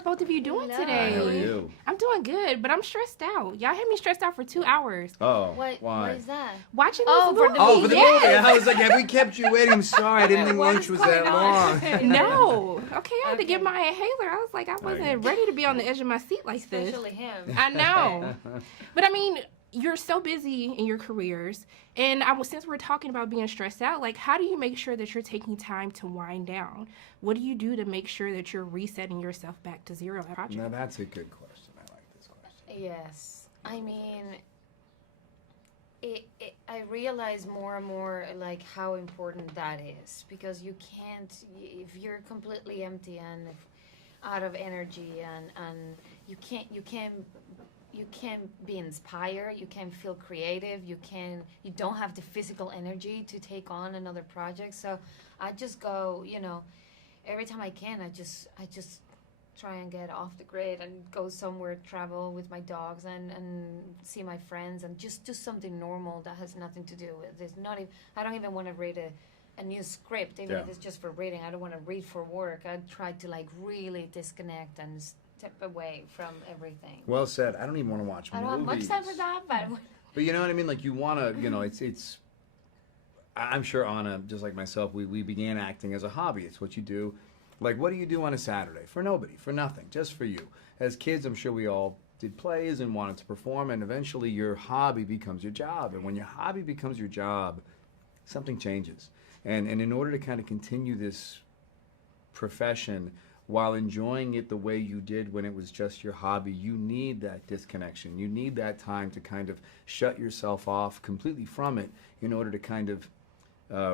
are both of you doing Hello. today? How are you? I'm doing good, but I'm stressed out. Y'all had me stressed out for 2 hours. Oh, What why? is that? Watching Oh, this for movie. the Oh, for the yes. movie. I was like, have we kept you waiting? I'm sorry. I didn't think What lunch is was going that on? long. No. Okay, I had to get Okay. my inhaler. I was like, I wasn't Okay. ready to be on the edge of my seat like this. Especially him. I know. But I mean, you're so busy in your careers, and since we're talking about being stressed out, like, how do you make sure that you're taking time to wind down? What do you do to make sure that you're resetting yourself back to zero? Now, that's a good question. I like this question. Yes. I mean, I realize more and more like how important that is, because you can't, if you're completely empty and out of energy, and you can't be inspired, you can't feel creative, you don't have the physical energy to take on another project. So I just go, every time I can, I just try and get off the grid and go somewhere, travel with my dogs, and see my friends, and just do something normal that has nothing to do with this. I don't even want to read a new script, even if it's just for reading. I don't want to read for work. I try to like really disconnect and step away from everything. Well said. I don't even want to watch I movies. don't have much time for that, But you know what I mean? Like, you want to, it's I'm sure Ana, just like myself, we began acting as a hobby. It's what you do. Like, what do you do on a Saturday? For nobody, for nothing, just for you. As kids, I'm sure we all did plays and wanted to perform, and eventually your hobby becomes your job. And when your hobby becomes your job, something changes. And in order to kind of continue this profession while enjoying it the way you did when it was just your hobby, you need that disconnection. You need that time to kind of shut yourself off completely from it in order to kind of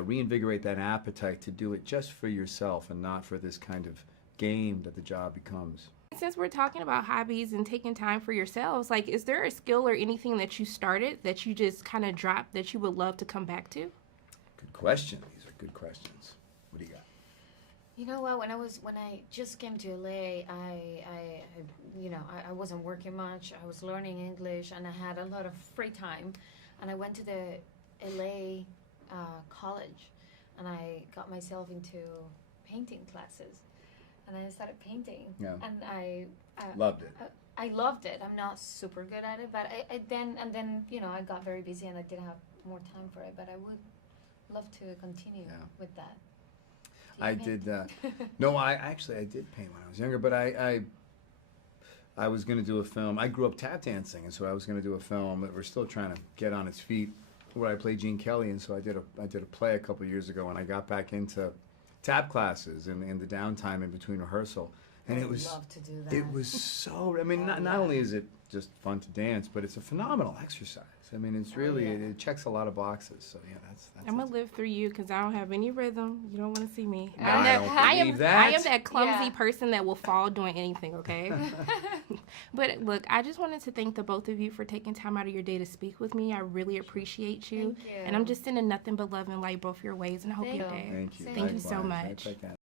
reinvigorate that appetite to do it just for yourself and not for this kind of game that the job becomes. Since we're talking about hobbies and taking time for yourselves, like, is there a skill or anything that you started that you just kind of dropped that you would love to come back to? Good question. These are good questions. What do you got? You know what? When I just came to LA, I wasn't working much. I was learning English, and I had a lot of free time, and I went to the LA college, and I got myself into painting classes, and I started painting. Yeah. And I Loved it. I loved it. I'm not super good at it, but I then I got very busy and I didn't have more time for it. But I would love to continue with that. I did. No, I did paint when I was younger, but I was going to do a film. I grew up tap dancing, and so I was going to do a film that we're still trying to get on its feet, where I played Gene Kelly, and so I did a play a couple of years ago, and I got back into tap classes in the downtime in between rehearsal, and it was love to do that. it was so. I mean, not only is it just fun to dance, but it's a phenomenal exercise. I mean, it's really it checks a lot of boxes. So yeah, that's I'm gonna live through you because I don't have any rhythm. You don't want to see me. No, I don't believe that. I am that clumsy Yeah. person that will fall doing anything. Okay. But look, I just wanted to thank the both of you for taking time out of your day to speak with me. I really appreciate you. Thank you. And I'm just sending nothing but love and light both your ways, and I hope Thank you you. day. Thank you. Thank you so Likewise. much. Right back at it.